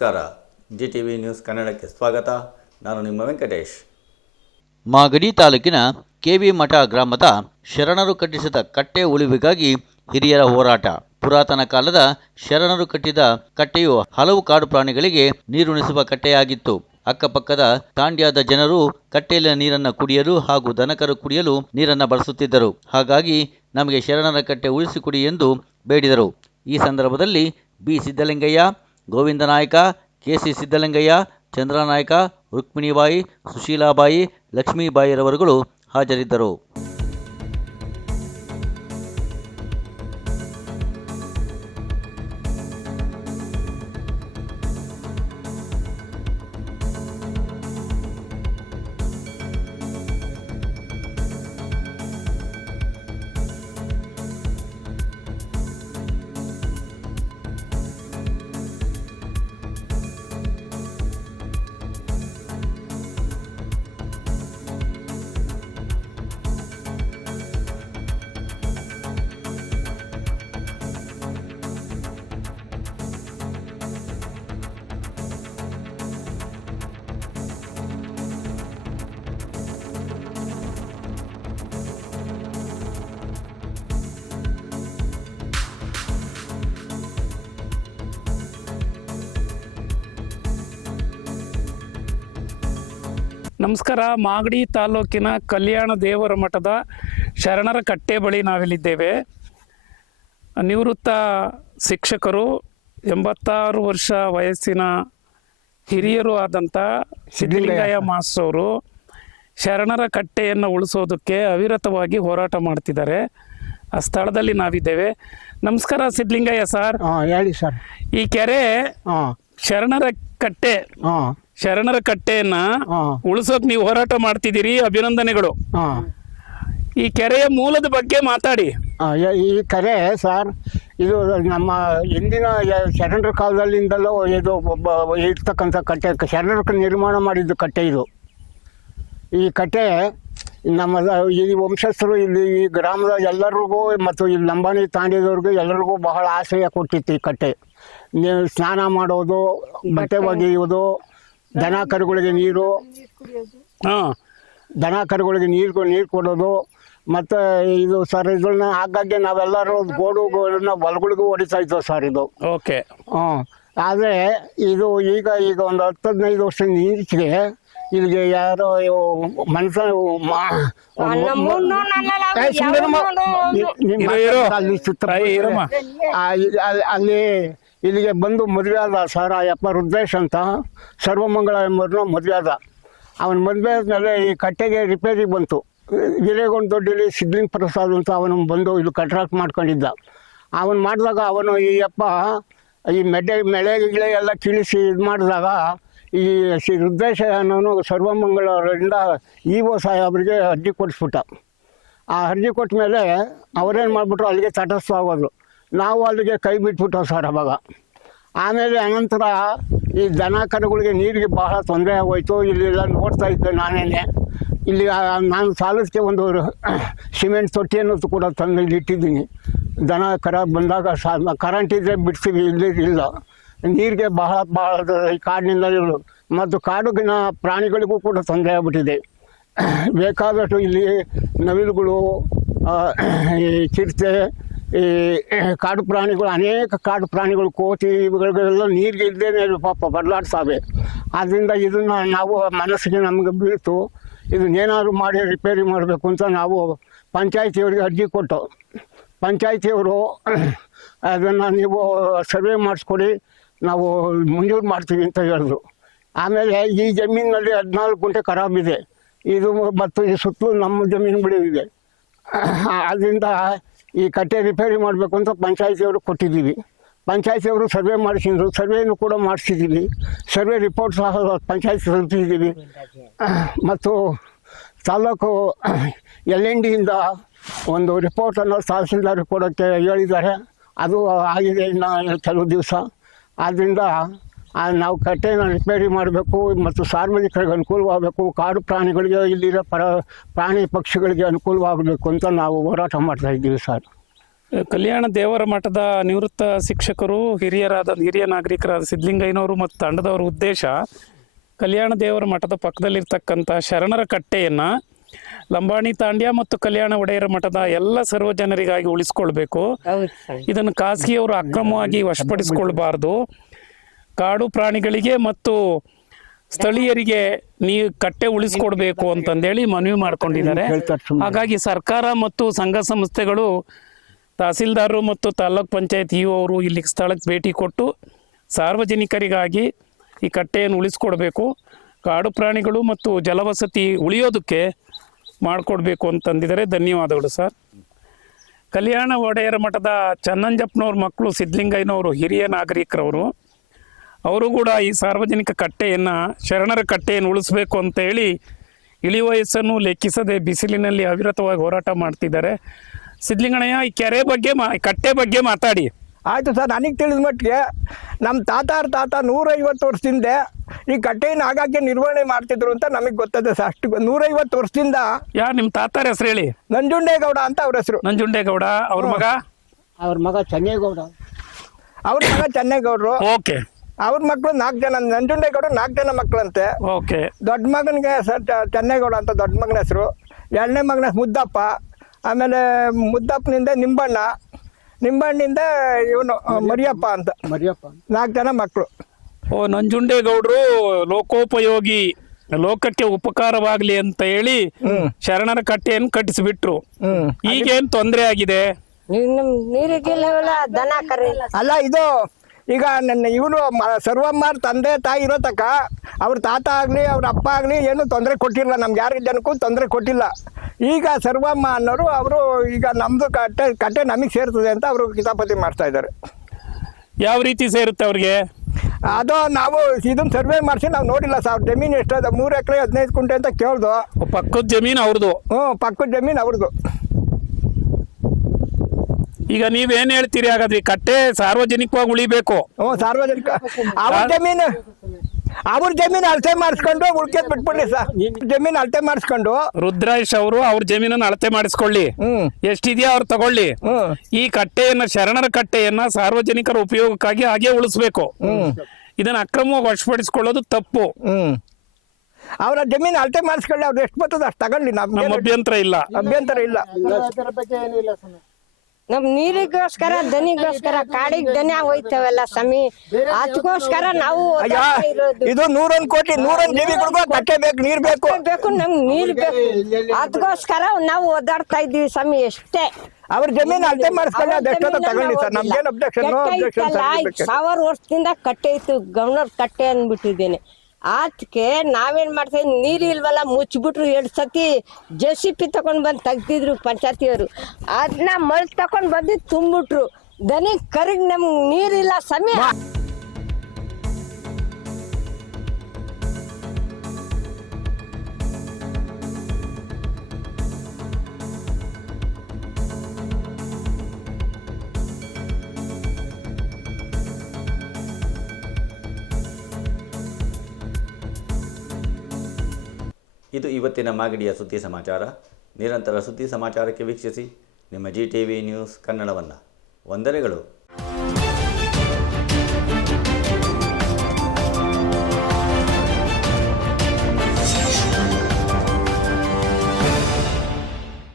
ನಮಸ್ಕಾರ. GTV news ಕನ್ನಡಕ್ಕೆ ಸ್ವಾಗತ. ನಾನು ನಿಮ್ಮ ವೆಂಕಟೇಶ್. ಮಾಗಡಿ ತಾಲೂಕಿನ KV ಮಠ ಗ್ರಾಮದ ಶರಣರು ಕಟ್ಟಿಸಿದ ಕಟ್ಟೆ ಉಳಿವಿಗಾಗಿ ಹಿರಿಯರ ಹೋರಾಟ. ಪುರಾತನ ಕಾಲದ ಶರಣರು ಕಟ್ಟಿದ ಕಟ್ಟೆಯು ಹಲವು ಕಾಡು ಪ್ರಾಣಿಗಳಿಗೆ ನೀರುಣಿಸುವ ಕಟ್ಟೆಯಾಗಿತ್ತು. ಅಕ್ಕಪಕ್ಕದ ತಾಂಡ್ಯದ ಜನರು ಕಟ್ಟೆಯಲ್ಲಿನ ನೀರನ್ನು ಕುಡಿಯಲು ಹಾಗೂ ದನಕರು ಕುಡಿಯಲು ನೀರನ್ನು ಬಳಸುತ್ತಿದ್ದರು. ಹಾಗಾಗಿ ನಮಗೆ ಶರಣರ ಕಟ್ಟೆ ಉಳಿಸಿಕೊಡಿ ಎಂದು ಬೇಡಿದರು. ಈ ಸಂದರ್ಭದಲ್ಲಿ B. ಸಿದ್ದಲಿಂಗಯ್ಯ, ಗೋವಿಂದ ನಾಯಕ, KC ಸಿದ್ದಲಿಂಗಯ್ಯ, ಚಂದ್ರನಾಯಕ, ರುಕ್ಮಿಣಿಬಾಯಿ, ಸುಶೀಲಾಬಾಯಿ, ಲಕ್ಷ್ಮೀಬಾಯಿರವರುಗಳು ಹಾಜರಿದ್ದರು. ನಮಸ್ಕಾರ. ಮಾಗಡಿ ತಾಲೂಕಿನ ಕಲ್ಯಾಣ ದೇವರ ಮಠದ ಶರಣರ ಕಟ್ಟೆ ಬಳಿ ನಾವಿಲ್ಲಿದ್ದೇವೆ. ನಿವೃತ್ತ ಶಿಕ್ಷಕರು, 86 ವರ್ಷ ವಯಸ್ಸಿನ ಹಿರಿಯರು ಆದಂಥ ಸಿದ್ದಲಿಂಗಯ್ಯ ಮಾಸ್ಟರ್ ಶರಣರ ಕಟ್ಟೆಯನ್ನು ಉಳಿಸೋದಕ್ಕೆ ಅವಿರತವಾಗಿ ಹೋರಾಟ ಮಾಡ್ತಿದ್ದಾರೆ. ಆ ಸ್ಥಳದಲ್ಲಿ ನಾವಿದ್ದೇವೆ. ನಮಸ್ಕಾರ ಸಿದ್ದಲಿಂಗಯ್ಯ ಸರ್. ಹೇಳಿ ಸರ್. ಈ ಕೆರೆ ಶರಣರ ಕಟ್ಟೆಯನ್ನ ಉಳಿಸೋಕ್ ನೀವು ಹೋರಾಟ ಮಾಡ್ತಿದ್ದೀರಿ, ಅಭಿನಂದನೆಗಳು. ಈ ಕೆರೆಯ ಮೂಲದ ಬಗ್ಗೆ ಮಾತಾಡಿ. ಈ ಕೆರೆ ಸರ್, ಇದು ನಮ್ಮ ಹಿಂದಿನ ಶರಣರ ಕಾಲದಲ್ಲಿಂದಲೂ ಇದು ಇರ್ತಕ್ಕಂಥ ಕಟ್ಟೆ, ಶರಣರ ನಿರ್ಮಾಣ ಮಾಡಿದ್ದು ಕಟ್ಟೆ ಇದು. ಈ ಕಟ್ಟೆ ನಮ್ಮ ಈ ವಂಶಸ್ಥರು ಇಲ್ಲಿ ಈ ಗ್ರಾಮದ ಎಲ್ಲರಿಗೂ ಮತ್ತು ಇಲ್ಲಿ ಲಂಬಾಣಿ ತಾಂಡ್ಯದವ್ರಿಗೂ ಎಲ್ಲರಿಗೂ ಬಹಳ ಆಶ್ರಯ ಕೊಟ್ಟಿತ್ತು. ಈ ಕಟ್ಟೆ ನೀವು ಸ್ನಾನ ಮಾಡೋದು, ಬಟ್ಟೆ ಒಗೆಯುವುದು, ದನ ಕರುಗಳಿಗೆ ನೀರು ಕೊಡೋದು, ಮತ್ತು ಇದು ಸರ್ ಇದನ್ನ ಆಗಾಗ್ಗೆ ನಾವೆಲ್ಲರೂ ಗೋಡುಗಳನ್ನ ಹೊಲಗಳಿಗೂ ಹೊಡಿತಾ ಇದ್ದೋ ಸರ್ ಇದು. ಓಕೆ. ಆದರೆ ಇದು ಈಗ ಒಂದು 10-15 ವರ್ಷ ಈಚೆಗೆ ಇಲ್ಲಿಗೆ ಯಾರೋ ಮನುಷ್ಯ ಅಲ್ಲಿ ಇಲ್ಲಿಗೆ ಬಂದು ಮದುವೆ ಆದ ಸರ್. ಅಯ್ಯಪ್ಪ ರುದ್ರೇಶ್ ಅಂತ ಸರ್ವಮಂಗಳ ಎಂಬುದನ್ನ ಮದುವೆ ಆದ. ಅವನ ಮದುವೆ ಆದಮೇಲೆ ಈ ಕಟ್ಟೆಗೆ ರಿಪೇರಿ ಬಂತು. ಹಿರೇಗೊಂಡ ದೊಡ್ಡಲ್ಲಿ ಸಿದ್ಲಿಂಗ ಪ್ರಸಾದ್ ಅಂತ ಅವನು ಬಂದು ಇಲ್ಲಿ ಕಾಂಟ್ರಾಕ್ಟ್ ಮಾಡ್ಕೊಂಡಿದ್ದ. ಅವನು ಮಾಡಿದಾಗ ಅವನು ಈ ಅಪ್ಪ ಈ ಮೆಳೆ ಎಲ್ಲ ಕೀಳಿಸಿ ಇದು ಮಾಡಿದಾಗ ಈ ರುದ್ರೇಶ ಅನ್ನೋನು ಸರ್ವಮಂಗಳರಿಂದ EO ಸಾಹೇಬರಿಗೆ ಅರ್ಜಿ ಕೊಡಿಸ್ಬಿಟ್ಟ. ಆ ಅರ್ಜಿ ಕೊಟ್ಟ ಮೇಲೆ ಅವರೇನು ಮಾಡಿಬಿಟ್ರು, ಅಲ್ಲಿಗೆ ತಟಸ್ಥವಾಗೋದು. ನಾವು ಅಲ್ಲಿಗೆ ಕೈ ಬಿಟ್ಬಿಟ್ಟವು ಸರ್ ಅವಾಗ. ಆಮೇಲೆ ಅನಂತರ ಈ ದನ ಕರುಗಳಿಗೆ ನೀರಿಗೆ ಬಹಳ ತೊಂದರೆ ಆಗೋಯ್ತು. ಇಲ್ಲೆಲ್ಲ ನೋಡ್ತಾ ಇದ್ದೆ ನಾನೇನೆ. ಇಲ್ಲಿ ನಾನು ಸಾಲಕ್ಕೆ ಒಂದು ಸಿಮೆಂಟ್ ತೊಟ್ಟಿಯನ್ನು ಕೂಡ ತಂದು ಇಲ್ಲಿ ಇಟ್ಟಿದ್ದೀನಿ. ದನ ಕರ ಬಂದಾಗ ಕರೆಂಟ್ ಇದ್ದರೆ ಬಿಡ್ತೀವಿ, ಇಲ್ಲ ನೀರಿಗೆ ಬಹಳ ಈ ಕಾಡಿನಿಂದ ಮತ್ತು ಕಾಡಿನ ಪ್ರಾಣಿಗಳಿಗೂ ಕೂಡ ತೊಂದರೆ ಆಗ್ಬಿಟ್ಟಿದೆ. ಬೇಕಾದಷ್ಟು ಇಲ್ಲಿ ನವಿಲುಗಳು, ಈ ಚಿರತೆ, ಈ ಕಾಡು ಪ್ರಾಣಿಗಳು, ಅನೇಕ ಕಾಡು ಪ್ರಾಣಿಗಳು, ಕೋತಿ, ಇವುಗಳಿಗೆಲ್ಲ ನೀರಿಗೆ ಇಲ್ಲದೇ ಪಾಪ ಬದಲಾಡ್ತಾವೆ. ಆದ್ದರಿಂದ ಇದನ್ನು ನಾವು ಮನಸ್ಸಿಗೆ ನಮಗೆ ಬೀಳ್ತು, ಇದನ್ನೇನಾದ್ರು ಮಾಡಿ ರಿಪೇರಿ ಮಾಡಬೇಕು ಅಂತ ನಾವು ಪಂಚಾಯಿತಿಯವರಿಗೆ ಅರ್ಜಿ ಕೊಟ್ಟು, ಪಂಚಾಯಿತಿಯವರು ಅದನ್ನು ನೀವು ಸರ್ವೆ ಮಾಡಿಸ್ಕೊಡಿ, ನಾವು ಮಂಜೂರು ಮಾಡ್ತೀವಿ ಅಂತ ಹೇಳಿದ್ರು. ಆಮೇಲೆ ಈ ಜಮೀನಿನಲ್ಲಿ 14 ಗುಂಟೆ ಖರಾಬಿದೆ ಇದು, ಮತ್ತು ಈ ಸುತ್ತಲೂ ನಮ್ಮ ಜಮೀನುಗಳು ಇದೆ. ಅದರಿಂದ ಈ ಕಟ್ಟೆ ರಿಪೇರಿ ಮಾಡಬೇಕು ಅಂತ ಪಂಚಾಯಿತಿಯವರು ಕೊಟ್ಟಿದ್ದೀವಿ. ಪಂಚಾಯಿತಿಯವರು ಸರ್ವೆ ಮಾಡಿಸಿದ್ರು, ಸರ್ವೆಯನ್ನು ಕೂಡ ಮಾಡಿಸಿದ್ದೀವಿ. ಸರ್ವೆ ರಿಪೋರ್ಟ್ ಸಹ ಪಂಚಾಯತ್ ಸಲ್ಲಿಸಿದ್ದೀವಿ. ಮತ್ತು ತಾಲೂಕು LNDಯಿಂದ ಒಂದು ರಿಪೋರ್ಟನ್ನು ತಹಸೀಲ್ದಾರ್ ಕೊಡೋಕ್ಕೆ ಹೇಳಿದ್ದಾರೆ. ಅದು ಆಗಿದೆ ಇನ್ನು ಕೆಲವು ದಿವಸ. ಆದ್ದರಿಂದ ನಾವು ಕಟ್ಟೆನ ರಿಪೇರಿ ಮಾಡಬೇಕು ಮತ್ತು ಸಾರ್ವಜನಿಕರಿಗೆ ಅನುಕೂಲವಾಗಬೇಕು, ಕಾಡು ಪ್ರಾಣಿಗಳಿಗೆ, ಇಲ್ಲಿರೋ ಪ್ರಾಣಿ ಪಕ್ಷಿಗಳಿಗೆ ಅನುಕೂಲವಾಗಬೇಕು ಅಂತ ನಾವು ಹೋರಾಟ ಮಾಡ್ತಾಯಿದ್ದೀವಿ ಸರ್. ಕಲ್ಯಾಣ ದೇವರ ಮಠದ ನಿವೃತ್ತ ಶಿಕ್ಷಕರು ಹಿರಿಯ ನಾಗರಿಕರಾದ ಸಿದ್ಧಲಿಂಗಯ್ಯನವರು ಮತ್ತು ತಂಡದವರ ಉದ್ದೇಶ ಕಲ್ಯಾಣ ದೇವರ ಮಠದ ಪಕ್ಕದಲ್ಲಿರ್ತಕ್ಕಂಥ ಶರಣರ ಕಟ್ಟೆಯನ್ನು ಲಂಬಾಣಿ ತಾಂಡ್ಯ ಮತ್ತು ಕಲ್ಯಾಣ ಒಡೆಯರ ಮಠದ ಎಲ್ಲ ಸರ್ವ ಜನರಿಗಾಗಿ ಉಳಿಸ್ಕೊಳ್ಬೇಕು. ಇದನ್ನು ಖಾಸಗಿಯವರು ಅಕ್ರಮವಾಗಿ ವಶಪಡಿಸಿಕೊಳ್ಬಾರ್ದು. ಕಾಡು ಪ್ರಾಣಿಗಳಿಗೆ ಮತ್ತು ಸ್ಥಳೀಯರಿಗೆ ಕಟ್ಟೆ ಉಳಿಸ್ಕೊಡ್ಬೇಕು ಅಂತಂದೇಳಿ ಮನವಿ ಮಾಡ್ಕೊಂಡಿದ್ದಾರೆ. ಹಾಗಾಗಿ ಸರ್ಕಾರ ಮತ್ತು ಸಂಘ ಸಂಸ್ಥೆಗಳು, ತಹಸೀಲ್ದಾರರು ಮತ್ತು ತಾಲ್ಲೂಕ್ ಪಂಚಾಯತ್ ಇಒ ಅವರು ಇಲ್ಲಿ ಸ್ಥಳಕ್ಕೆ ಭೇಟಿ ಕೊಟ್ಟು ಸಾರ್ವಜನಿಕರಿಗಾಗಿ ಈ ಕಟ್ಟೆಯನ್ನು ಉಳಿಸ್ಕೊಡ್ಬೇಕು. ಕಾಡು ಪ್ರಾಣಿಗಳು ಮತ್ತು ಜಲವಸತಿ ಉಳಿಯೋದಕ್ಕೆ ಮಾಡಿಕೊಡ್ಬೇಕು ಅಂತಂದಿದ್ದಾರೆ. ಧನ್ಯವಾದಗಳು ಸರ್. ಕಲ್ಯಾಣ ಒಡೆಯರ ಮಠದ ಚನ್ನಂಜಪ್ಪನವ್ರ ಮಕ್ಕಳು ಸಿದ್ಧಲಿಂಗಯ್ಯನವರು ಹಿರಿಯ ನಾಗರಿಕರವರು. ಅವರು ಕೂಡ ಈ ಸಾರ್ವಜನಿಕ ಕಟ್ಟೆಯನ್ನು, ಶರಣರ ಕಟ್ಟೆಯನ್ನು ಉಳಿಸ್ಬೇಕು ಅಂತ ಹೇಳಿ ಇಳಿ ವಯಸ್ಸನ್ನು ಲೆಕ್ಕಿಸದೆ ಬಿಸಿಲಿನಲ್ಲಿ ಅವಿರತವಾಗಿ ಹೋರಾಟ ಮಾಡ್ತಿದ್ದಾರೆ. ಸಿದ್ಧಲಿಂಗಯ್ಯ, ಈ ಕೆರೆ ಬಗ್ಗೆ ಕಟ್ಟೆ ಬಗ್ಗೆ ಮಾತಾಡಿ. ಆಯಿತು ಸರ್. ನನಗೆ ತಿಳಿದ ಮಟ್ಟಿಗೆ ನಮ್ಮ ತಾತ 150 ವರ್ಷದಿಂದ ಈ ಕಟ್ಟೆಯನ್ನು ಆಗಾಗ್ಗೆ ನಿರ್ವಹಣೆ ಮಾಡ್ತಿದ್ರು ಅಂತ ನಮಗೆ ಗೊತ್ತದೆ ಸರ್. ಅಷ್ಟು 150 ವರ್ಷದಿಂದ. ಯಾರು ನಿಮ್ಮ ತಾತಾರ ಹೆಸರು ಹೇಳಿ? ನಂಜುಂಡೇಗೌಡ ಅಂತ ಅವ್ರ ಹೆಸರು. ನಂಜುಂಡೇಗೌಡ. ಅವ್ರ ಮಗ ಚೆನ್ನೇಗೌಡ. ಅವ್ರ ಮಗ ಚೆನ್ನೇಗೌಡರು. ಓಕೆ. ಅವ್ರ ಮಕ್ಕಳು 4 ಜನ. ನಂಜುಂಡೇಗೌಡರು 4 ಜನ ಮಕ್ಕಳಂತೆ. ಓಕೆ. ದೊಡ್ಡ ಮಗನಿಗೆ ಸರ್ ಚೆನ್ನೇಗೌಡ ಅಂತ ದೊಡ್ಡ ಮಗನ ಹೆಸರು. ಎರಡನೇ ಮಗನ ಮುದ್ದಪ್ಪ. ಆಮೇಲೆ ಮುದ್ದಪ್ಪನಿಂದ ನಿಂಬಣ್ಣಿಂದ ಇವನು ಮರಿಯಪ್ಪ ಅಂತ. 4 ಜನ ಮಕ್ಕಳು. ನಂಜುಂಡೇಗೌಡರು ಲೋಕೋಪಯೋಗಿ, ಲೋಕಕ್ಕೆ ಉಪಕಾರವಾಗ್ಲಿ ಅಂತ ಹೇಳಿ ಶರಣರ ಕಟ್ಟೆಯನ್ನು ಕಟ್ಟಿಸಿಬಿಟ್ರು. ಈಗೇನ್ ತೊಂದರೆ ಆಗಿದೆ? ಅಲ್ಲ, ಇದು ಈಗ ನನ್ನ ಇವನು ಸರ್ವಮ್ಮರ ತಂದೆ ತಾಯಿ ಇರೋ ತಕ್ಕ ಅವ್ರ ತಾತ ಆಗಲಿ ಅವ್ರ ಅಪ್ಪ ಆಗಲಿ ಏನು ತೊಂದರೆ ಕೊಟ್ಟಿಲ್ಲ. ನಮ್ಗೆ ಯಾರಿಗೆ ಜನಕ್ಕೂ ತೊಂದರೆ ಕೊಟ್ಟಿಲ್ಲ. ಈಗ ಸರ್ವಮ್ಮ ಅನ್ನೋರು ಅವರು ಈಗ ನಮ್ಮದು ಕಟ್ಟೆ ನಮಗೆ ಸೇರ್ತದೆ ಅಂತ ಅವರು ಕಿತಾಪತಿ ಮಾಡ್ತಾ ಇದ್ದಾರೆ. ಯಾವ ರೀತಿ ಸೇರುತ್ತೆ ಅವ್ರಿಗೆ? ಅದು ನಾವು ಇದನ್ನ ಸರ್ವೆ ಮಾಡಿಸಿ ನಾವು ನೋಡಿಲ್ಲ ಸರ್. ಜಮೀನು ಎಷ್ಟದ? 3 ಎಕರೆ 15 ಗುಂಟೆ ಅಂತ ಕೇಳ್ದು. ಪಕ್ಕದ ಜಮೀನು ಅವ್ರದ್ದು? ಪಕ್ಕದ ಜಮೀನು ಅವ್ರದ್ದು. ಈಗ ನೀವೇನ್ ಹೇಳ್ತೀರಿ ಹಾಗಾದ್ರೆ? ಕಟ್ಟೆ ಸಾರ್ವಜನಿಕವಾಗಿ ಉಳಿಬೇಕು. ಸಾರ್ವಜನಿಕ ಅವ್ರ ಜಮೀನು ಅಳತೆ ಮಾಡಿಸ್ಕೊಂಡು ಉಳ್ಕೆ ಬಿಟ್ಬಿಡ್ಲಿ ಸರ್. ಜಮೀನು ಅಳತೆ ಮಾಡಿಸ್ಕೊಂಡು ರುದ್ರಾಯಶ್ ಅವರು ಅವ್ರ ಜಮೀನನ್ನು ಅಳತೆ ಮಾಡಿಸ್ಕೊಳ್ಳಿ, ಎಷ್ಟಿದೆಯಾ ಅವ್ರು ತಗೊಳ್ಳಿ. ಈ ಕಟ್ಟೆಯನ್ನ, ಶರಣರ ಕಟ್ಟೆಯನ್ನ ಸಾರ್ವಜನಿಕರ ಉಪಯೋಗಕ್ಕಾಗಿ ಹಾಗೆ ಉಳಿಸ್ಬೇಕು. ಇದನ್ನ ಅಕ್ರಮವಾಗಿ ವಶಪಡಿಸಿಕೊಳ್ಳೋದು ತಪ್ಪು. ಅವರ ಜಮೀನು ಅಳತೆ ಮಾಡಿಸ್ಕೊಳ್ಳಿ. ಅವ್ರು ಎಷ್ಟು ಬರ್ತದೆ ಅಷ್ಟು ತಗೊಳ್ಳಿ. ನಮ್ಮ ಅಭ್ಯಂತರ ಇಲ್ಲ. ನಮ್ ನೀರಿಗೋಸ್ಕರ, ದನಿಗೋಸ್ಕರ, ಕಾಡಿಗೆ ದನಿ ಹೋಯ್ತವಲ್ಲ ಸ್ವಾಮಿ, ಅದಕ್ಕೋಸ್ಕರ ನಾವು ಇದು 101 ಕೋಟಿ 101 ಜೀವಿಗಳಿಗೂ ಕಟ್ಟೆ ಬೇಕು, ನೀರ್ ಬೇಕು. ನಮ್ಗೆ ನೀರ್ ಬೇಕು. ಅದಕ್ಕೋಸ್ಕರ ನಾವು ಓದಾಡ್ತಾ ಇದ್ದೀವಿ ಸ್ವಾಮಿ. ಎಷ್ಟೇ ಅವ್ರ ಜಮೀನು ಅಳತೆ ಮಾಡಿಸ್ಕೊಳ್ಳಿ, ಅದೆಷ್ಟೋ ತಗೊಳ್ಳಿ ಸರ್. ನಮ್ಗೇನು ಅಬ್ಜೆಕ್ಷನ್? 1000 ವರ್ಷದಿಂದ ಕಟ್ಟೆ ಇತ್ತು, ಗವರ್ನರ್ ಕಟ್ಟೆ ಅಂದ್ಬಿಟ್ಟಿದ್ದೇನೆ. ಅದಕ್ಕೆ ನಾವೇನ್ ಮಾಡ್ತಾ ಇದ್ವಿ, ನೀರು ಇಲ್ವಲ್ಲ, ಮುಚ್ಚಿಬಿಟ್ರು. 2 ಸತಿ JCB ತಗೊಂಡ್ ಬಂದು ತೆಗ್ದಿದ್ರು ಪಂಚಾಯತಿಯವರು. ಅದನ್ನ ಮಳ್ ತಗೊಂಡ್ ಬಂದು ತುಂಬಿಟ್ರು. ದನಿ ಕರಿಗ್ ನಮ್ಗೆ ನೀರಿಲ್ಲ ಸಮಯ. ಇದು ಇವತ್ತಿನ ಮಾಗಡಿಯ ಸುದ್ದಿ ಸಮಾಚಾರ. ನಿರಂತರ ಸುದ್ದಿ ಸಮಾಚಾರಕ್ಕೆ ವೀಕ್ಷಿಸಿ ನಿಮ್ಮ GTV ನ್ಯೂಸ್ ಕನ್ನಡವನ್ನು. ವಂದನೆಗಳು.